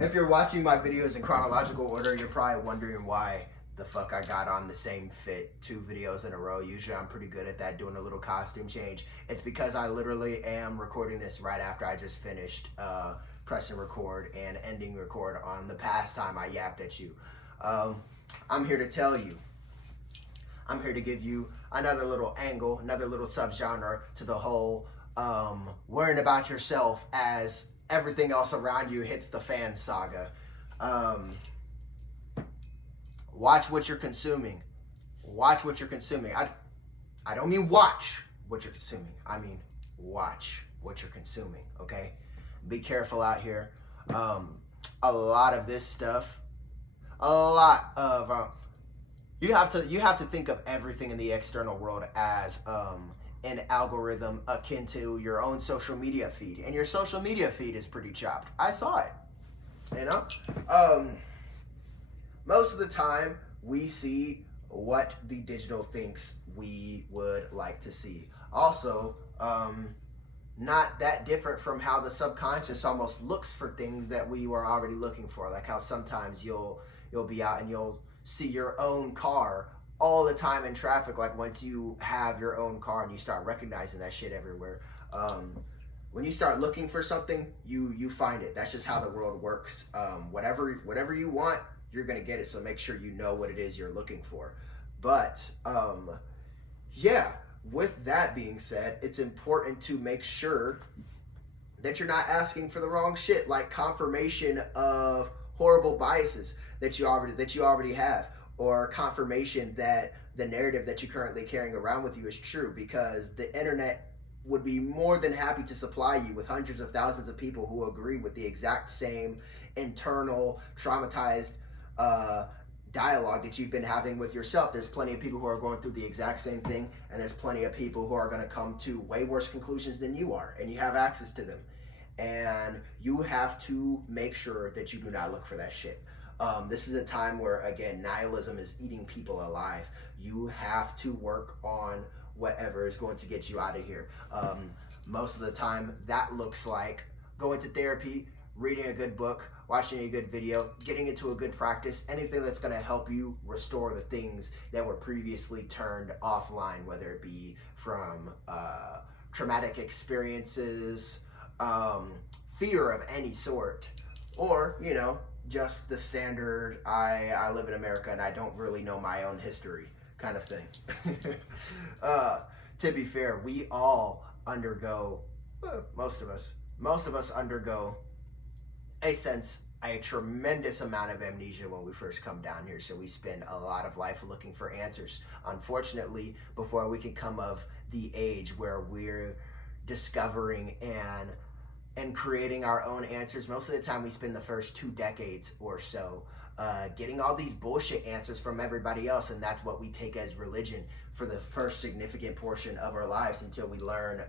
If you're watching my videos in chronological order, you're probably wondering why the fuck I got on the same fit 2 videos in a row. Usually I'm pretty good at that, doing a little costume change. It's because I literally am recording this right after I just finished pressing record and ending record on the past time I yapped at you. I'm here to tell you. I'm here to give you another little angle, another little subgenre to the whole worrying about yourself as everything else around you hits the fan saga. Watch what you're consuming. Watch what you're consuming. I don't mean watch what you're consuming. I mean watch what you're consuming, okay? Be careful out here. A lot of this stuff, you have to think of everything in the external world as an algorithm akin to your own social media feed, and your social media feed is pretty chopped. I saw it, you know. Most of the time we see what the digital thinks we would like to see. Also, not that different from how the subconscious almost looks for things that we were already looking for. Like how sometimes you'll be out and you'll see your own car all the time in traffic. Like once you have your own car and you start recognizing that shit everywhere, when you start looking for something, you find it. That's just how the world works. Whatever you want, you're gonna get it. So make sure you know what it is you're looking for. But yeah, with that being said, it's important to make sure that you're not asking for the wrong shit, like confirmation of horrible biases that you already have, or confirmation that the narrative that you're currently carrying around with you is true, because the internet would be more than happy to supply you with hundreds of thousands of people who agree with the exact same internal traumatized dialogue that you've been having with yourself. There's plenty of people who are going through the exact same thing, and there's plenty of people who are going to come to way worse conclusions than you are, and you have access to them. And you have to make sure that you do not look for that shit. This is a time where, again, nihilism is eating people alive. You have to work on whatever is going to get you out of here. Most of the time, that looks like going to therapy, reading a good book, watching a good video, getting into a good practice, anything that's going to help you restore the things that were previously turned offline, whether it be from traumatic experiences, fear of any sort, or, you know, just the standard, I live in America and I don't really know my own history kind of thing. To be fair, we all undergo, most of us undergo a tremendous amount of amnesia when we first come down here. So we spend a lot of life looking for answers. Unfortunately, before we can come of the age where we're discovering and creating our own answers, most of the time we spend the first 2 decades or so getting all these bullshit answers from everybody else, and that's what we take as religion for the first significant portion of our lives until we learn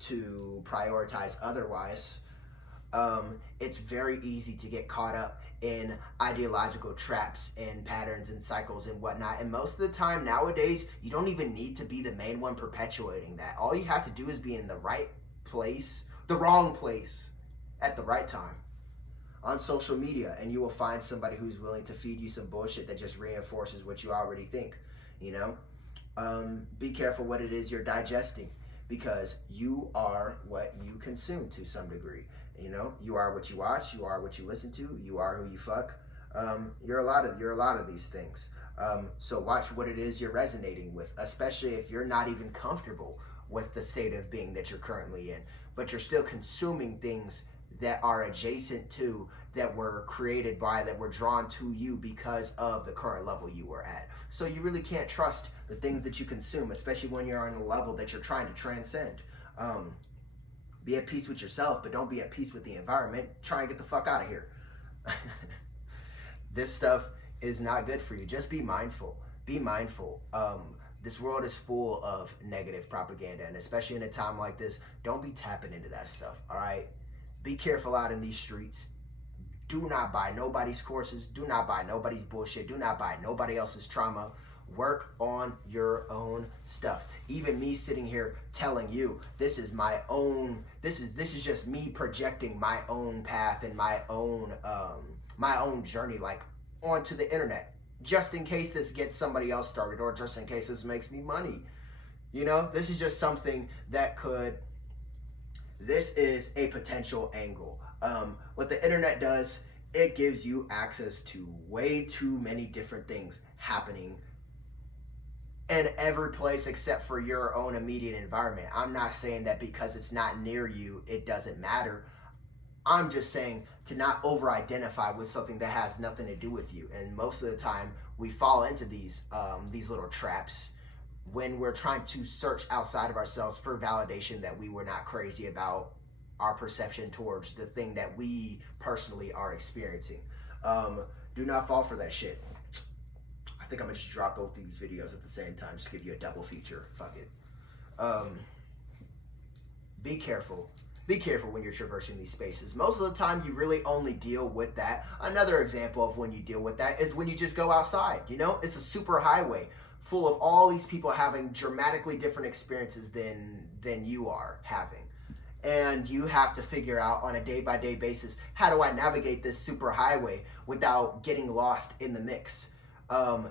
to prioritize otherwise. It's very easy to get caught up in ideological traps and patterns and cycles and whatnot, and most of the time nowadays you don't even need to be the main one perpetuating that. All you have to do is be in the right place, the wrong place, at the right time on social media, and you will find somebody who's willing to feed you some bullshit that just reinforces what you already think, you know? Be careful what it is you're digesting, because you are what you consume to some degree. You know, you are what you watch, you are what you listen to, you are who you fuck. You're a lot of these things. So watch what it is you're resonating with, especially if you're not even comfortable with the state of being that you're currently in, but you're still consuming things that are adjacent to, that were created by, that were drawn to you because of the current level you were at. So you really can't trust the things that you consume, especially when you're on a level that you're trying to transcend. Be at peace with yourself, but don't be at peace with the environment. Try and get the fuck out of here. This stuff is not good for you. Just be mindful. Be mindful. This world is full of negative propaganda, and especially in a time like this, don't be tapping into that stuff, all right? Be careful out in these streets. Do not buy nobody's courses. Do not buy nobody's bullshit. Do not buy nobody else's trauma. Work on your own stuff. Even me sitting here telling you this is just me projecting my own path and my own journey, like, onto the internet, just in case this gets somebody else started, or just in case this makes me money. You know, this is just something that this is a potential angle. What the internet does, it gives you access to way too many different things happening in every place except for your own immediate environment. I'm not saying that because it's not near you, it doesn't matter. I'm just saying to not over-identify with something that has nothing to do with you. And most of the time, we fall into these little traps when we're trying to search outside of ourselves for validation that we were not crazy about our perception towards the thing that we personally are experiencing. Do not fall for that shit. I think I'm gonna just drop both these videos at the same time, just give you a double feature. Fuck it. Be careful. Be careful when you're traversing these spaces. Most of the time, you really only deal with that. Another example of when you deal with that is when you just go outside. You know, it's a super highway full of all these people having dramatically different experiences than you are having. And you have to figure out on a day-by-day basis, how do I navigate this super highway without getting lost in the mix?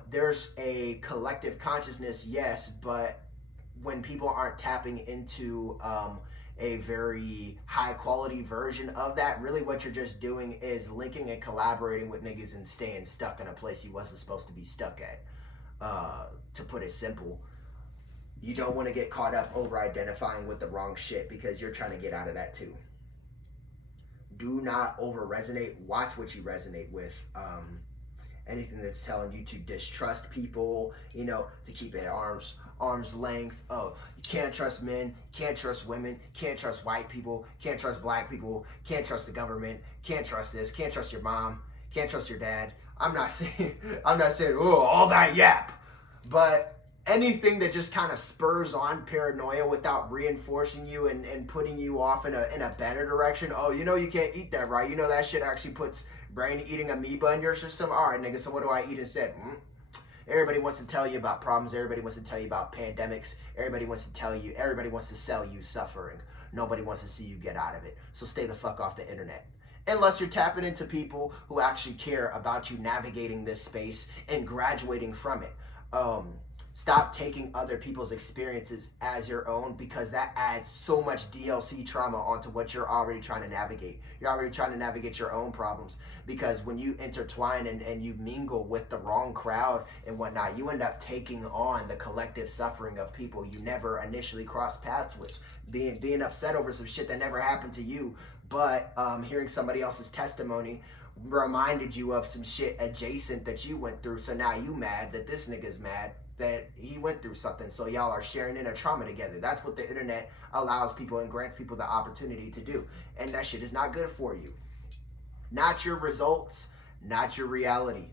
There's a collective consciousness, yes, but when people aren't tapping into a very high quality version of that, really what you're just doing is linking and collaborating with niggas and staying stuck in a place you wasn't supposed to be stuck at. To put it simple, you don't want to get caught up over identifying with the wrong shit because you're trying to get out of that too. Do not over resonate. Watch what you resonate with. Anything that's telling you to distrust people, you know, to keep it at arm's length. Oh, you can't trust men, can't trust women, can't trust white people, can't trust black people, can't trust the government, can't trust this, can't trust your mom, can't trust your dad. I'm not saying oh, all that yap, but anything that just kind of spurs on paranoia without reinforcing you and putting you off in a better direction. Oh, you know you can't eat that, right? You know that shit actually puts brain-eating amoeba in your system. All right, nigga, so what do I eat instead? Everybody wants to tell you about problems. Everybody wants to tell you about pandemics. Everybody wants to sell you suffering. Nobody wants to see you get out of it. So stay the fuck off the internet. Unless you're tapping into people who actually care about you navigating this space and graduating from it. Stop taking other people's experiences as your own, because that adds so much DLC trauma onto what you're already trying to navigate. You're already trying to navigate your own problems, because when you intertwine and you mingle with the wrong crowd and whatnot, you end up taking on the collective suffering of people you never initially crossed paths with, being upset over some shit that never happened to you, but hearing somebody else's testimony reminded you of some shit adjacent that you went through. So now you mad that this nigga's mad that he went through something, so y'all are sharing inner trauma together. That's what the internet allows people and grants people the opportunity to do, and that shit is not good for you. Not your results, not your reality,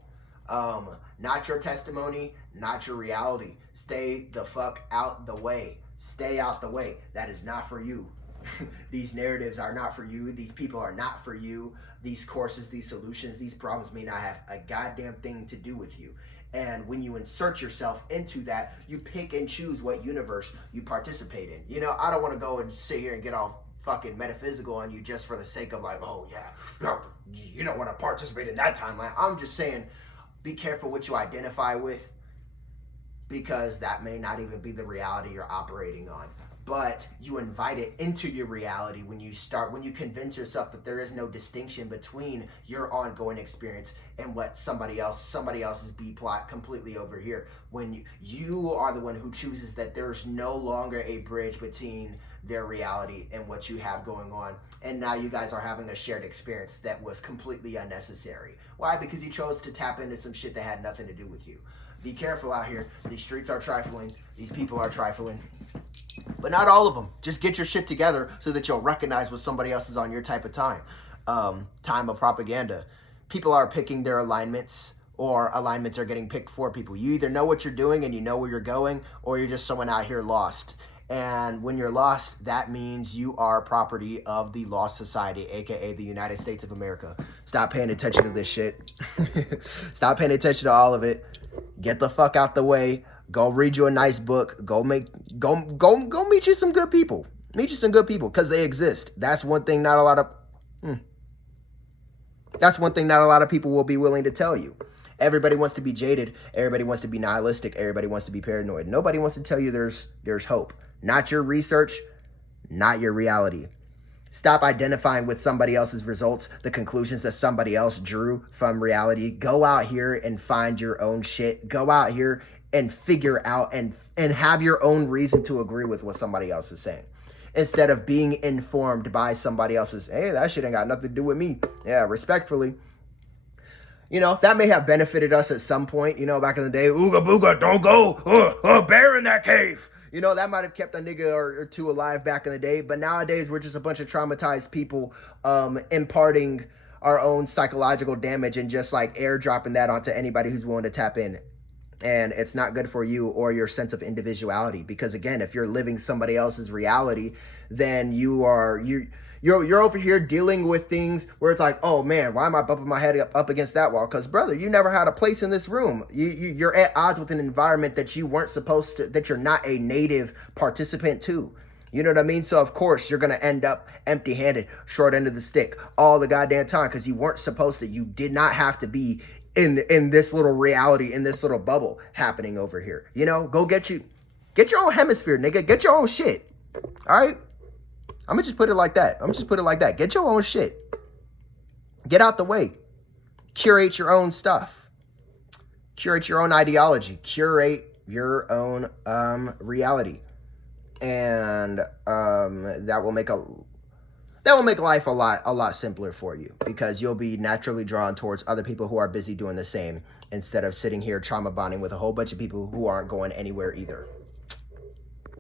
not your testimony, not your reality. Stay the fuck out the way. Stay out the way. That is not for you. These narratives are not for you. These people are not for you. These courses, these solutions, these problems may not have a goddamn thing to do with you. And when you insert yourself into that, you pick and choose what universe you participate in. You know, I don't want to go and sit here and get all fucking metaphysical on you just for the sake of like, oh yeah, you don't want to participate in that timeline. I'm just saying, be careful what you identify with, because that may not even be the reality you're operating on. But you invite it into your reality when you convince yourself that there is no distinction between your ongoing experience and what somebody else's B plot completely over here. When you are the one who chooses that there's no longer a bridge between their reality and what you have going on. And now you guys are having a shared experience that was completely unnecessary. Why? Because you chose to tap into some shit that had nothing to do with you. Be careful out here. These streets are trifling. These people are trifling. But not all of them. Just get your shit together so that you'll recognize when somebody else is on your type of time. Time of propaganda. People are picking their alignments, or alignments are getting picked for people. You either know what you're doing and you know where you're going, or you're just someone out here lost. And when you're lost, that means you are property of the lost society, aka the United States of America. Stop paying attention to this shit. Stop paying attention to all of it. Get the fuck out the way. Go read you a nice book. Go meet you some good people. Meet you some good people, because they exist. That's one thing not a lot of people will be willing to tell you. Everybody wants to be jaded. Everybody wants to be nihilistic. Everybody wants to be paranoid. Nobody wants to tell you there's hope. Not your research, not your reality. Stop identifying with somebody else's results, the conclusions that somebody else drew from reality. Go out here and find your own shit. Go out here and figure out and have your own reason to agree with what somebody else is saying, instead of being informed by somebody else's, hey, that shit ain't got nothing to do with me. Yeah, respectfully. You know, that may have benefited us at some point, you know, back in the day. Ooga booga, don't go. Bear in that cave. You know, that might have kept a nigga or two alive back in the day. But nowadays, we're just a bunch of traumatized people imparting our own psychological damage and just like airdropping that onto anybody who's willing to tap in. And it's not good for you or your sense of individuality. Because again, if you're living somebody else's reality, then you're over here dealing with things where it's like, oh man, why am I bumping my head up against that wall? Because brother, you never had a place in this room. You're at odds with an environment that you weren't supposed to, that you're not a native participant to. You know what I mean? So of course you're gonna end up empty-handed, short end of the stick all the goddamn time, because you weren't supposed to. You did not have to be in this little reality, in this little bubble happening over here. You know, go get your own hemisphere, nigga. Get your own shit. All right. I'm going to just put it like that. Get your own shit. Get out the way. Curate your own stuff. Curate your own ideology. Curate your own reality. And that will make life a lot simpler for you, because you'll be naturally drawn towards other people who are busy doing the same, instead of sitting here trauma bonding with a whole bunch of people who aren't going anywhere either.